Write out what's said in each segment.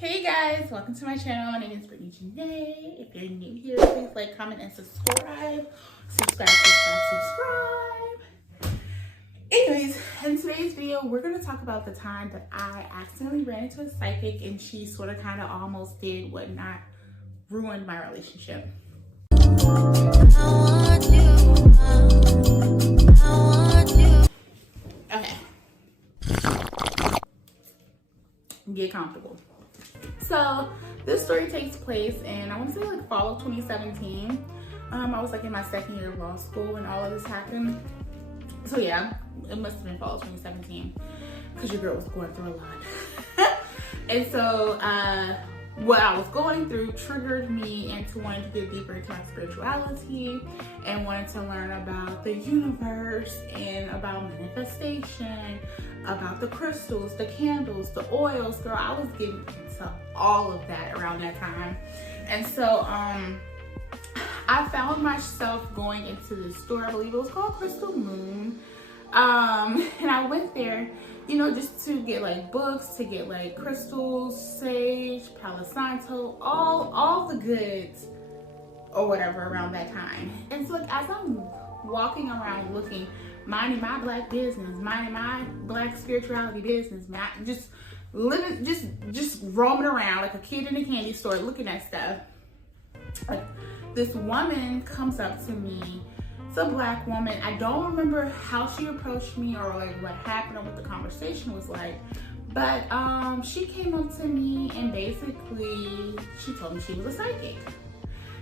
Hey guys, welcome to my channel. My name is Brittany Janae. If you're new here, please like, comment, and subscribe. Subscribe. Anyways, in today's video, we're going to talk about the time that I accidentally ran into a psychic and she sort of kind of almost did what not ruined my relationship. Okay. Get comfortable. So this story takes place in, I want to say like fall of 2017. I was like in my second year of law school when all of this happened. So yeah, it must have been fall of 2017 because your girl was going through a lot. And so what I was going through triggered me into wanting to get deeper into my spirituality and wanted to learn about the universe and about manifestation, about the crystals, the candles, the oils. Girl, I was getting into all of that around that time. And so I found myself going into this store, I believe it was called Crystal Moon. And I went there, you know, just to get like books, to get like crystals, sage, Palo Santo, all the goods or whatever around that time. And so like, as I'm walking around looking, minding my black business, minding my black spirituality business, just living, just roaming around like a kid in a candy store looking at stuff, like this woman comes up to me. It's a black woman. I don't remember how she approached me or like what happened or what the conversation was like, but she came up to me and basically she told me she was a psychic.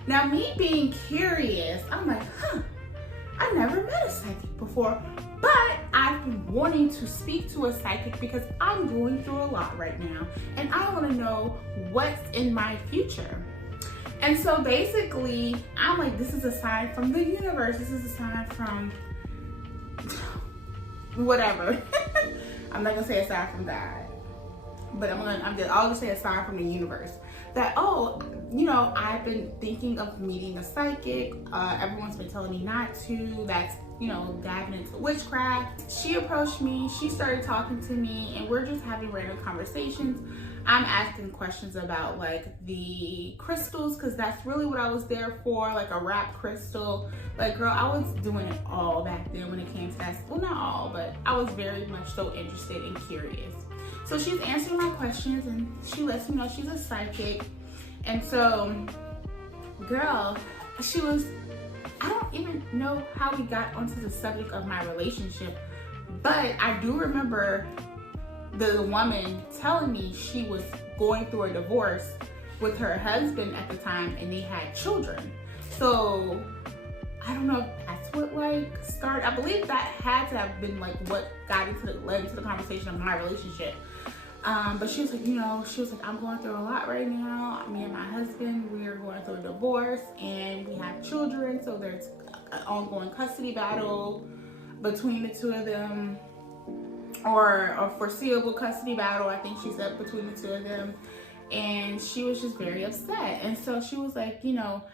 Now me being curious, I'm like, I never met a psychic before, but I've been wanting to speak to a psychic because I'm going through a lot right now and I want to know what's in my future. And so basically, I'm like, this is a sign from the universe. This is a sign from whatever. I'm not gonna say a sign from God, but I'll just say a sign from the universe that, oh, you know, I've been thinking of meeting a psychic. Everyone's been telling me not to. That's, you know, diving into witchcraft. She approached me. She started talking to me, and we're just having random conversations. I'm asking questions about like the crystals because that's really what I was there for, like a wrapped crystal. Like, girl, I was doing it all back then when it came to that. Well, not all, but I was very much so interested and curious. So she's answering my questions and she lets me know she's a psychic. And so, girl, I don't even know how we got onto the subject of my relationship, but I do remember the woman telling me she was going through a divorce with her husband at the time and they had children. So I don't know if that's what like started. I believe that had to have been like what led into the conversation of my relationship. But she was like, you know, I'm going through a lot right now. Me and my husband, we are going through a divorce and we have children. So there's an ongoing custody battle between the two of them, or a foreseeable custody battle, I think she said, between the two of them. And she was just very upset. And so she was like, you know,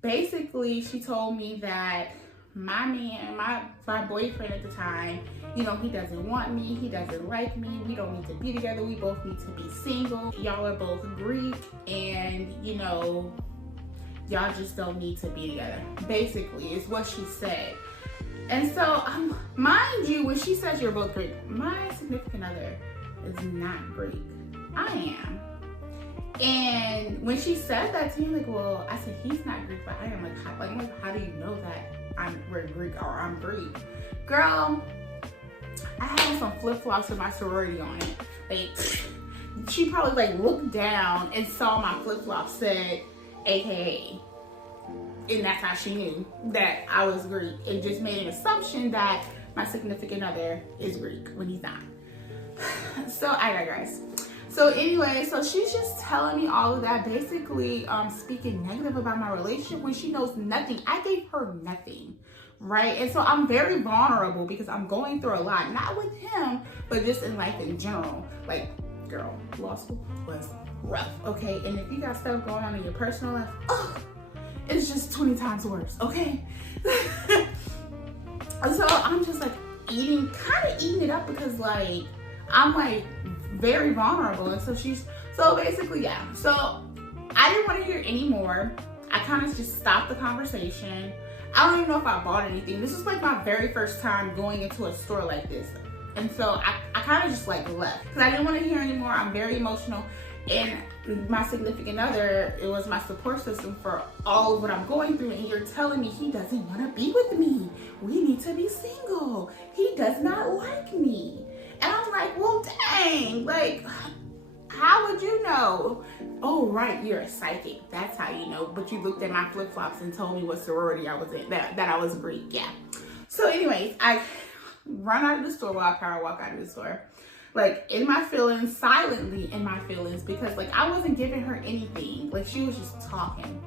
basically she told me that my man, my boyfriend at the time, you know, he doesn't want me, he doesn't like me, we don't need to be together, we both need to be single. Y'all are both Greek and, you know, y'all just don't need to be together, basically, is what she said. And so, mind you, when she says you're both Greek, my significant other is not Greek. I am. And when she said that to me, like, well, I said, he's not Greek, but I am. Like, how do you know that we're Greek or I'm Greek? Girl, I had some flip-flops with my sorority on it. Like, she probably like looked down and saw my flip-flops said AKA. And that's how she knew that I was Greek and just made an assumption that my significant other is Greek when he's not. So I digress. So anyway, so she's just telling me all of that, basically speaking negative about my relationship when she knows nothing. I gave her nothing, right? And so I'm very vulnerable because I'm going through a lot, not with him, but just in life in general. Like, girl, law school was rough, okay? And if you got stuff going on in your personal life, it's just 20 times worse, okay? So I'm just like kind of eating it up because like, I'm like very vulnerable. And so she's So basically, yeah. So I didn't want to hear anymore. I kind of just stopped the conversation. I don't even know if I bought anything. This was like my very first time going into a store like this. And so I kind of just like left because I didn't want to hear anymore. I'm very emotional. And my significant other, it was my support system for all of what I'm going through. And you're telling me he doesn't want to be with me. We need to be single. He does not like me. And I'm like, well, dang, like, how would you know? Oh, right, you're a psychic. That's how you know. But you looked at my flip-flops and told me what sorority I was in, that I was a Greek. Yeah. So anyways, I run out of the store, well, I power walk out of the store. Like, in my feelings, silently in my feelings, because, like, I wasn't giving her anything. Like, she was just talking.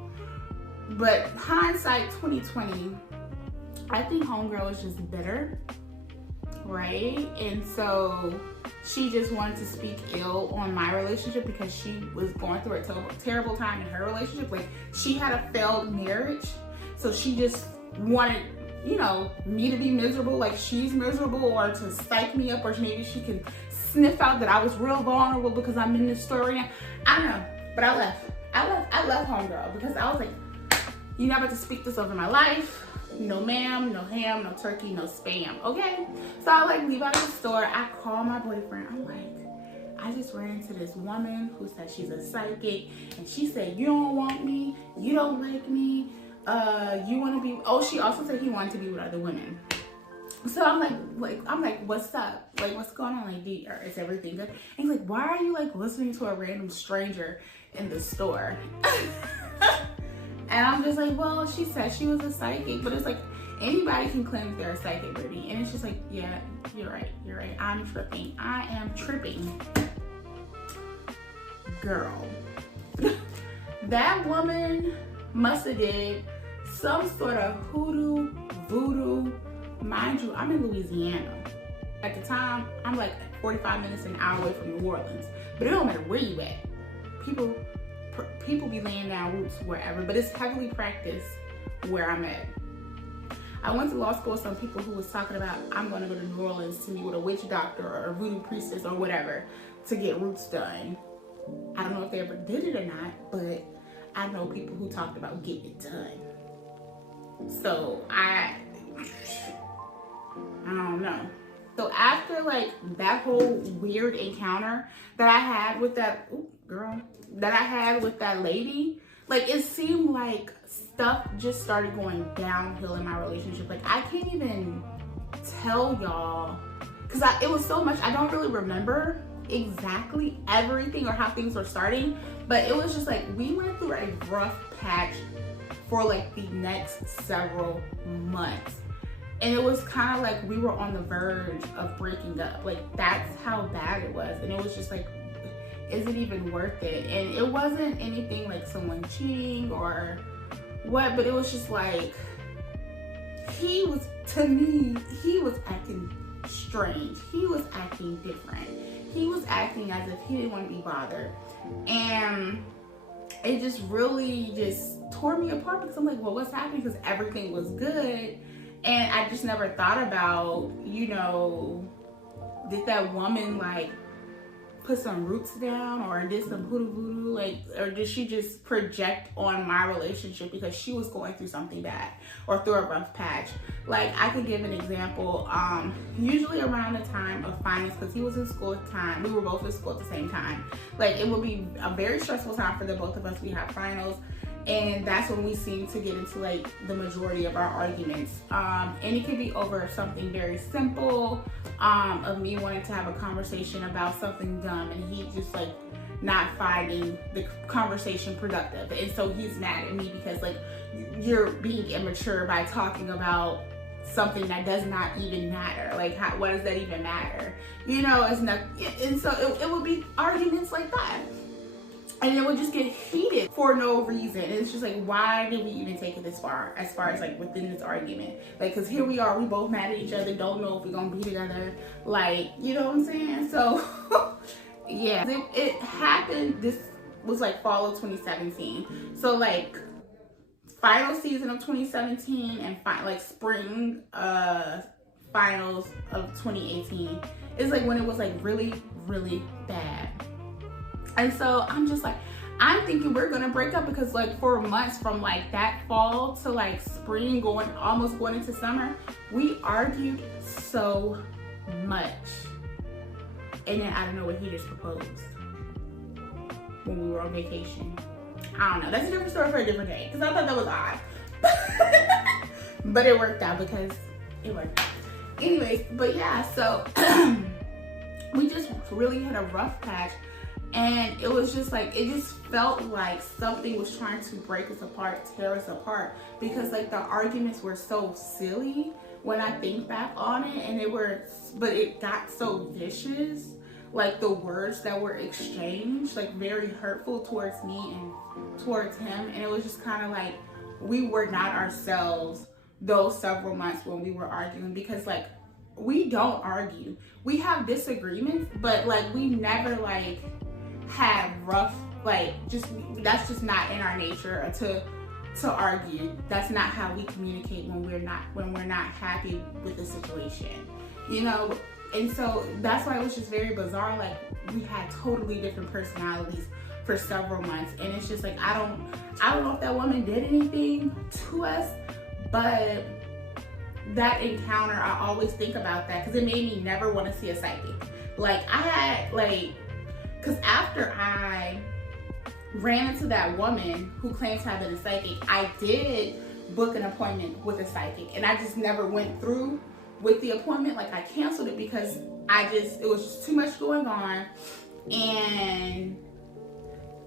But hindsight 2020, I think homegirl was just bitter, right? And so she just wanted to speak ill on my relationship because she was going through a terrible time in her relationship. Like, she had a failed marriage, so she just wanted, you know, me to be miserable like she's miserable, or to psych me up, or maybe she can sniff out that I was real vulnerable because I'm in this story. I don't know, but I left. I left homegirl because I was like, you never to speak this over my life. No ma'am, no ham, no turkey, no spam, okay? So I like leave out of the store. I call my boyfriend. I'm like, I just ran into this woman who said she's a psychic, and she said, you don't want me, you don't like me, you want to be, oh, she also said he wanted to be with other women. So I'm like, what's up? Like, what's going on? Like, is everything good? And he's like, why are you like listening to a random stranger in the store? And I'm just like, well, she said she was a psychic, but it's like, anybody can claim that they're a psychic, baby. And it's just like, yeah, you're right. I'm tripping. I am tripping. Girl. That woman must have did some sort of hoodoo, voodoo. Mind you, I'm in Louisiana. At the time, I'm like 45 minutes, an hour away from New Orleans. But it don't matter where you at. People be laying down roots wherever, but it's heavily practiced where I'm at. I went to law school with some people who was talking about, I'm going to go to New Orleans to meet with a witch doctor or a voodoo priestess or whatever to get roots done. I don't know if they ever did it or not, but I know people who talked about getting it done. So I don't know. So after like that whole weird encounter that I had with that with that lady, like it seemed like stuff just started going downhill in my relationship. Like I can't even tell y'all because it was so much. I don't really remember exactly everything or how things were starting, but it was just like we went through a rough patch for like the next several months. And it was kind of like we were on the verge of breaking up. Like, that's how bad it was. And it was just like, is it even worth it? And it wasn't anything like someone cheating or what, but it was just like, to me, he was acting strange. He was acting different. He was acting as if he didn't want to be bothered. And it just really just tore me apart because I'm like, well, what's happening? Because everything was good. And I just never thought about, you know, did that woman like put some roots down or did some hoodoo voodoo, like, or did she just project on my relationship because she was going through something bad or through a rough patch? Like, I could give an example. Usually around the time of finals, because he was in school at the time, we were both in school at the same time. Like, it would be a very stressful time for the both of us. We have finals. And that's when we seem to get into like the majority of our arguments. And it could be over something very simple, of me wanting to have a conversation about something dumb and he just like not finding the conversation productive. And so he's mad at me because like you're being immature by talking about something that does not even matter. Like, what does that even matter? You know, it's not. And so it would be arguments like that. And it would just get heated for no reason. And it's just like, why did we even take it this far? As far as like within this argument. Like, because here we are, we both mad at each other, don't know if we're going to be together. Like, you know what I'm saying? So, yeah. It happened, this was like fall of 2017. So like, final season of 2017 and like spring finals of 2018 is like when it was like really, really bad. And so I'm just like, I'm thinking we're gonna break up because like for months from like that fall to like spring, almost going into summer, we argued so much. And then I don't know what he just proposed when we were on vacation. I don't know. That's a different story for a different day because I thought that was odd. But it worked out because it worked out. Anyways, but yeah, so we just really had a rough patch. And it was just like, it just felt like something was trying to break us apart, tear us apart. Because like the arguments were so silly when I think back on it. And but it got so vicious. Like the words that were exchanged, like very hurtful towards me and towards him. And it was just kind of like, we were not ourselves those several months when we were arguing. Because like, we don't argue. We have disagreements, but like we never like have rough, like that's just not in our nature to argue. That's not how we communicate when we're not happy with the situation, you know. And so that's why it was just very bizarre. Like we had totally different personalities for several months, and it's just like I don't know if that woman did anything to us, but that encounter, I always think about that because it made me never want to see a psychic. Like I had because after I ran into that woman who claims to have been a psychic, I did book an appointment with a psychic, and I just never went through with the appointment. Like I canceled it because it was just too much going on, and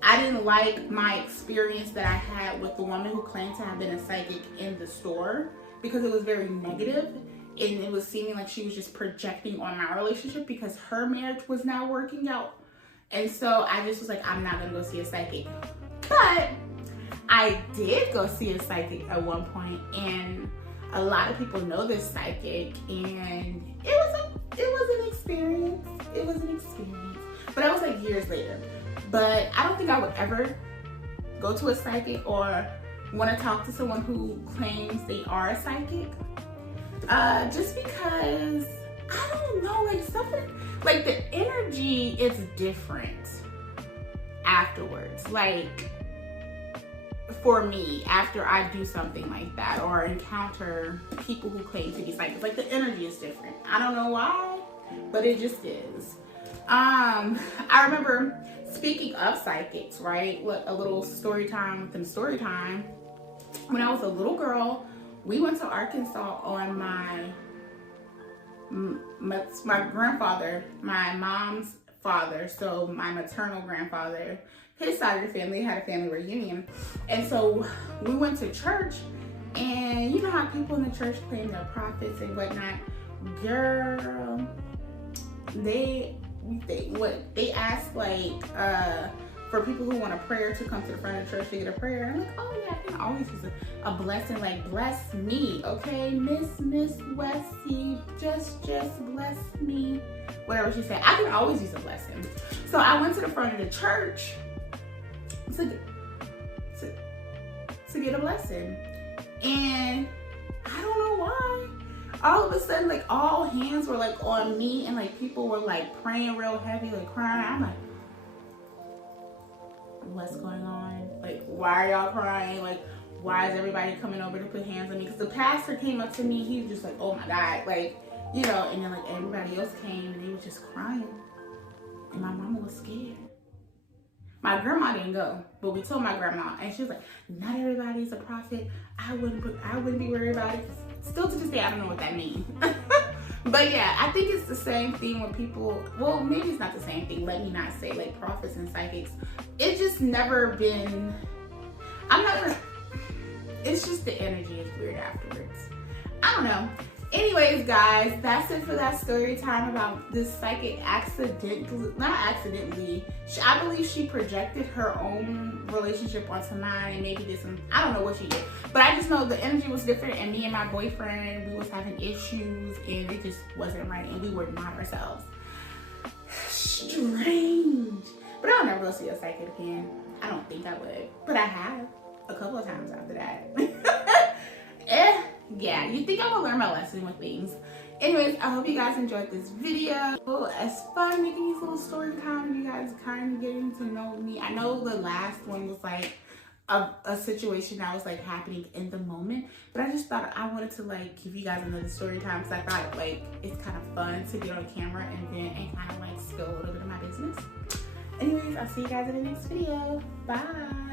I didn't like my experience that I had with the woman who claimed to have been a psychic in the store because it was very negative, and it was seeming like she was just projecting on my relationship because her marriage was not working out. And so I just was like, I'm not gonna go see a psychic. But I did go see a psychic at one point, and a lot of people know this psychic, and it was an experience. It was an experience. But that was like years later. But I don't think I would ever go to a psychic or want to talk to someone who claims they are a psychic. Just because I don't know, like something, like the energy is different afterwards. Like for me, after I do something like that or encounter people who claim to be psychics, like the energy is different. I don't know why, but it just is. I remember, speaking of psychics, right? A little story time within story time. When I was a little girl, we went to Arkansas on my grandfather, my mom's father, so my maternal grandfather, his side of the family had a family reunion. And so we went to church, and you know how people in the church claim they're prophets and whatnot. Girl, they asked like for people who want a prayer to come to the front of the church to get a prayer. I'm like, oh yeah, I can always use a blessing. Like, bless me, okay, Miss Westy, just bless me. Whatever she said, I can always use a blessing. So I went to the front of the church to get a blessing, and I don't know why. All of a sudden, like all hands were like on me, and like people were like praying real heavy, like crying. I'm like, what's going on? Like, why are y'all crying? Like, why is everybody coming over to put hands on me? Because the pastor came up to me, he was just like, oh my God, like, you know, and then like everybody else came and they were just crying. And my mama was scared. My grandma didn't go, but we told my grandma, and she was like, not everybody's a prophet. I wouldn't be worried about it. Still to this day, I don't know what that means. But yeah, I think it's the same thing when people, well, maybe it's not the same thing. Let me not say like prophets and psychics. It's just never been, it's just the energy is weird afterwards. I don't know. Anyways, guys, that's it for that story time about this psychic I believe she projected her own relationship onto mine and maybe did some, I don't know what she did. But I just know the energy was different, and me and my boyfriend, we was having issues, and it just wasn't right, and we were not ourselves. Strange. But I'll never go see a psychic again. I don't think I would. But I have a couple of times after that. Yeah, you think I'm gonna learn my lesson with things. Anyways, I hope you guys enjoyed this video. Well, it's fun making these little story time. You guys kind of getting to know me. I know the last one was like a situation that was like happening in the moment, but I just thought I wanted to like give you guys another story time because I thought like it's kind of fun to get on camera and kind of like spill a little bit of my business. Anyways, I'll see you guys in the next video. Bye.